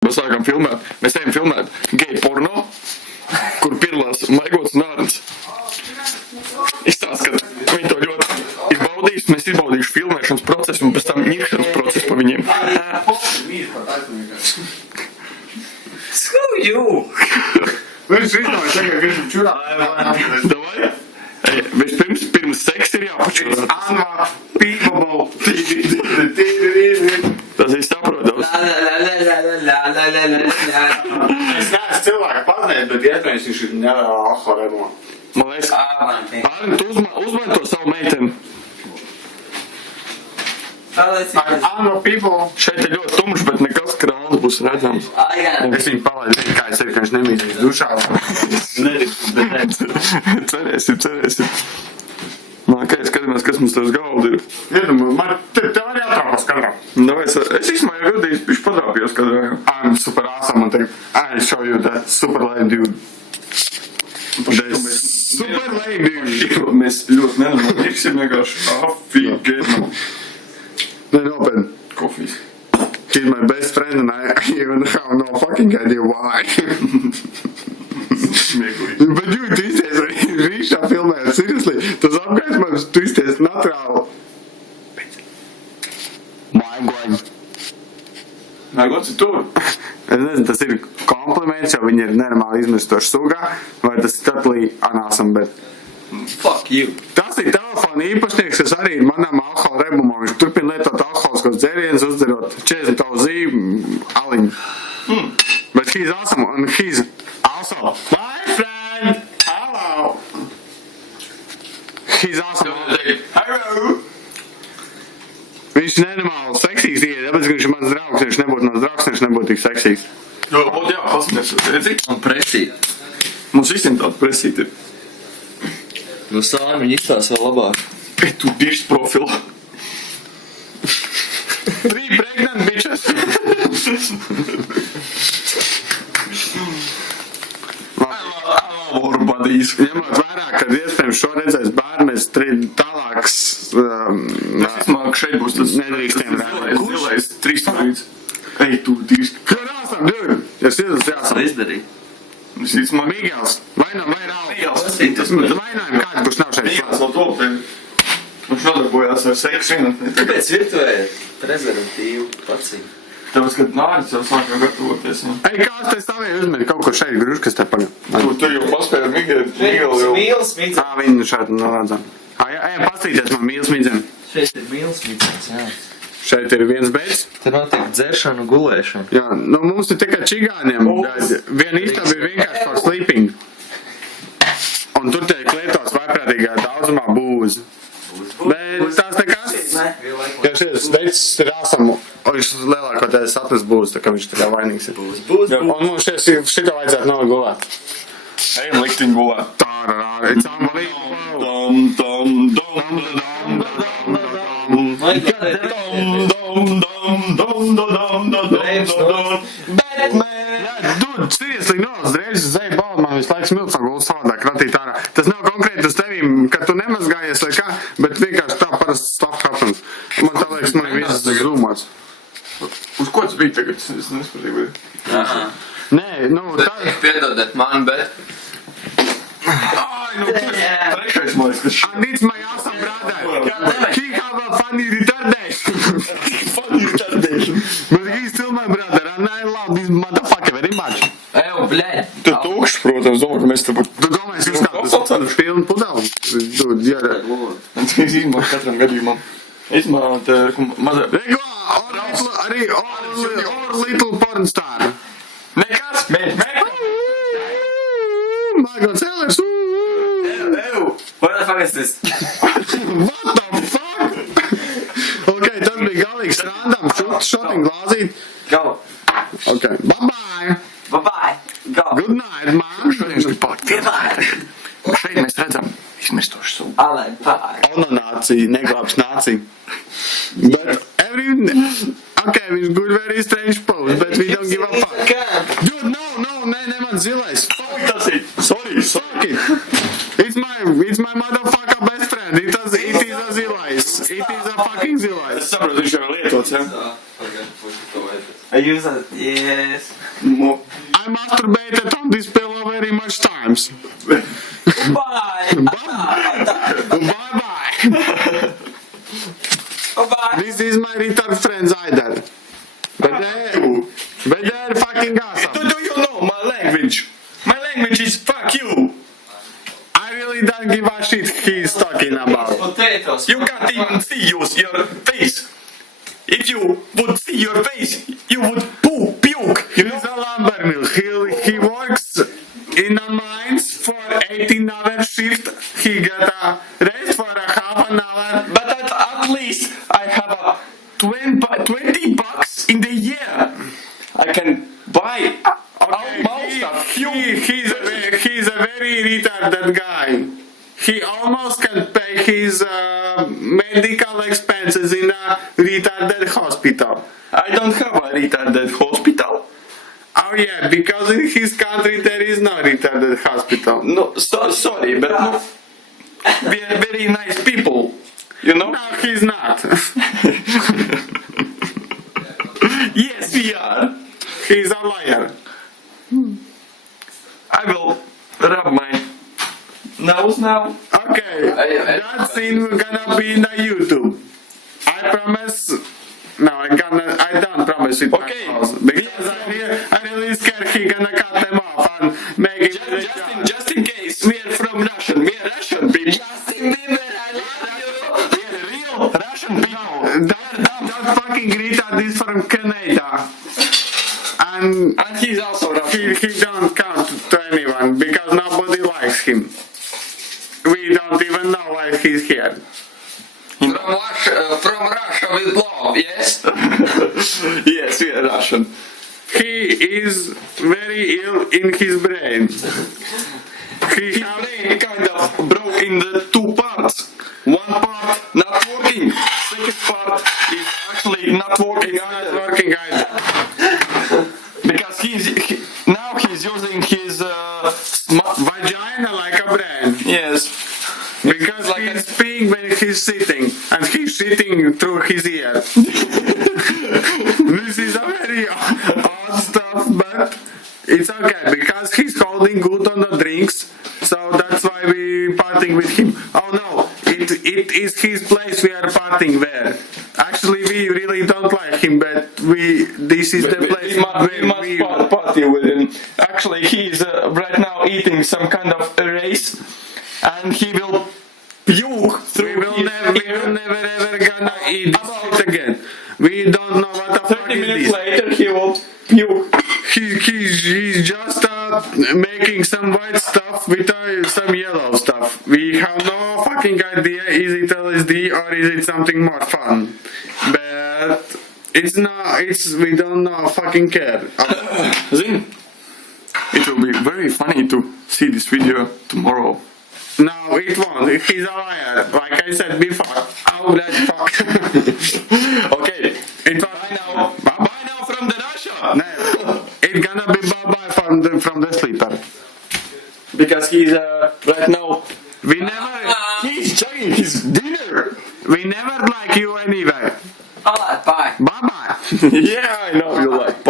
Mēs sākam filmēt, mēs ejam filmēt geju porno, kur piedalās Maigots un Ārns. Izstāst, ka viņi to ļoti izbaudīs, mēs izbaudīšu filmēšanas procesu un pēc tam ņirkšanas procesu pa viņiem. Screw you! Viņš izdomāja tagad, ka viņš čurā. Davai? Pirms seksa ir jāpačurā. Unbelievable. Tas ir saprotams. Es neesmu cilvēku pazinājis, bet iespējams viņš ir nevēl alkoholēmo. Man liekas, Ārni, tu uzmani to savu meiteni. Unbelievable. Šeit ir ļoti tumšs, bet nekas krāns būs redzams. Es viņu palaidu, kā es tevi, ka viņš nemīdīs dušā. Cerēsim. Nā, kā skatāmies, kas mums tās galda ir. Man tev arī atraukas kadrā. Es izmaiņu gadījis, viņš padrāpījos kadrā. I'm super awesome un tev, I show you that super lame dude. Super lame dude. Mēs ļoti nenormāli tiksim vienkārši afigēnam. Nopietni. Kofijas. He's my best friend and I even have no fucking idea why. Smieklīgi. Bet dude, tu izties rīšā filmē, seriously, tas apgaismojums, tu izties naturāli. Maigots ir tur. Es nezinu, tas ir kompliments, jo viņi ir nenormāli izmestoši sugā, vai tas ir totlī anāsam, bet... Fuck you. Tas ir telefona īpašnieks, kas arī ir manam alkohola rebumam. Viņš turpina lietot alkoholiskos dzērienus, uzdarot 40 tavu zīmu aliņu. But he's awesome, and he's also my friend. Hello. He's awesome. Hello! Viņš nenormāli seksīgs iet, tāpēc, ka viņš ir mans draugs, viņš nebūtu mans draugs, viņš nebūtu tik seksīgs. Jā, paskaties, redzi? Un presīt. Mums visiem tāda presīta ir. No sāmi viņi izstās vēl labāk. Bet tu dišs profilā. 3 pregnant bitches. Hello, buddies. Ņemot vērā, kad iespējams šo redzēs bērnes tālāks... Es izmāku, šeit būs tas nedrīkstiem redzēt. zilais 3 stūrīts. Ej, tu dišs. Kur āsam, dude? Es iedas jāsam. Izdarīja. Es izmāku. Migels, vainam vai rāli? Migels. Vainājam kāds, kurš nav šeit. Migels vēl to, viņš nodarbojās ar seksu vienatni. Kāpēc virtuvē prezervatīvu pacīm? Tāpēc, kad Nāris jau sāk jau gatavoties. Ej, kāds te stāvēja uzmeni kaut kur šeit gruškas te pagaļ. Tu jau paspēji ar Migelu jau. Mīls mīdzens. Viņu šeit norādzām. Ejam pastīties man mīls mīdzeni. Šeit ir mīls mīdzens, jā. Šeit ir viens beidzs. Te notiek dzeršana un gulēšana. Jā, nu mums ir tikai čigāniem. Viena istaba ir vienkārši for sleeping. Un tur tiek lietots vaiprātīgā daudzumā būzi. Bet tās nekas. Jo šis veids ir āsam, un viņš lielākoties sapnis būs, tā kā viņš tā kā vainīgs ir. Un mums šitā vajadzētu nolikt gulēt. Ejam liktiņu gulēt. Tārarāri, it's unbelievable. Dude, seriously, no, reizes zēja balda, man visu laiku smilts no gulas savādā kratīt ārā. Tas nav konkrēti uz tevīm, ka tu nemazgājies vai kā, bet vienkārši tā parasti stuff happens. Man tā liekas, man ir viss zūmots. Uz ko tas bija tagad? Es nespratīju. Aha. Nē, nu, tā... Piedodiet man, bet... Ai, nu, trešais man liekas, kas And it's my awesome brother. He have a funny retardation. funny retardation. But he's still my brother, and I love this motherfucker very much. Ew, blēd. Tu tukšs, protams, domāju, ka mēs te būtu. Tu domāji, jūs kāds pilnu pudeli? Dude, jā. Es izmāku katram gadījumam. Izmāku mazā... Rego, or little porn star. Nekas, Michael Sellers. Ew. What the fuck is this? What the fuck? Okay, tas bija galīgi strādām, šoting glāzīt. Go. Okay, bye-bye. Bye-bye. Go. Good night, man. Šodien grib palikt. Goodbye. Šeit mēs redzam izmestošu sugu. Alai, bye. Onanācija, neglābs nācija. But okay, viņš good very strange pose, but we don't give a fuck. Dude, no, ne man zilais. Fuck Tas ir. Sorry. Fuck it. It's my motherfucker best friend. It is a zilais. It is a fucking zilais. Es saprotu, viņš jau ir lietots, ja? Tā, pagaid, puši to vajadzēs. use it. Yes. I masturbated on this pillow very much times. Bye. Bye bye. Bye. This is my retard friends either. But they're fucking awesome. Do you know my language? My language is fuck you. I really don't give a shit he's talking about. Potatoes. You can't even see your face. If you would see your face, you would puke. You know? He's a lumber mill. He works in a mines for 18-hour shift. He got a rest for a half an hour. But at least I have a $20 in the year. I can buy almost a few. He's a very retarded guy. He almost can pay his medical expenses in a retarded hospital. I don't have a retarded hospital. Oh yeah, because in his country there is no retarded hospital. No, sorry, but no, we are very nice people. You know? No, he's not. Yes, we are. He's a liar. I will rub my nose now. Okay, that scene gonna be in the YouTube. I promise. No, I don't promise it. Okay. Because I'm really scared he gonna cut them off and make it. Just in case, we are from Russian. We are Russian people. Justin Bieber, I love We are real Russian people. That fucking retard is from Canada. And And he's also Russian. he don't count to anyone because nobody likes him. We don't even know why he's here. you. From Russia with love, yes? Yes, we are Russian. He is very ill in his brain. His brain kind of broke in the two parts. One part not working. Second part is actually not working It's not either. working either. Because now he's using his Vagina like a brain. yes. Because Like he's peeing when he's sitting. And he's shitting through his ear. This is a very odd stuff, but it's okay. Because he's holding good on the drinks. So that's why we partying with him. Oh no, it is his place we are partying there. Actually, we really don't like him, but this is the place We must party with him. Actually, he is right now eating some kind of rice, and he will puke We through will his never ear. ever gonna eat this shit again. We don't know what the fuck 30 is minutes this. later, he will puke. He's just making some white stuff with some yellow stuff. We have no fucking idea is it LSD or is it something more fun. But it's not, we don't know, fucking care. Zin, it will be very funny to see this video tomorrow. No, it won't. He's a liar. Like I said before. Oh, that fuck. Okay, It was, bye now. Bye now from the Russia. no, it's gonna be bye-bye from the sleeper. Because he's right now. We never, He's chugging his dinner. we never like you anyway. Alright, bye. Bye-bye. Yeah, I know you like.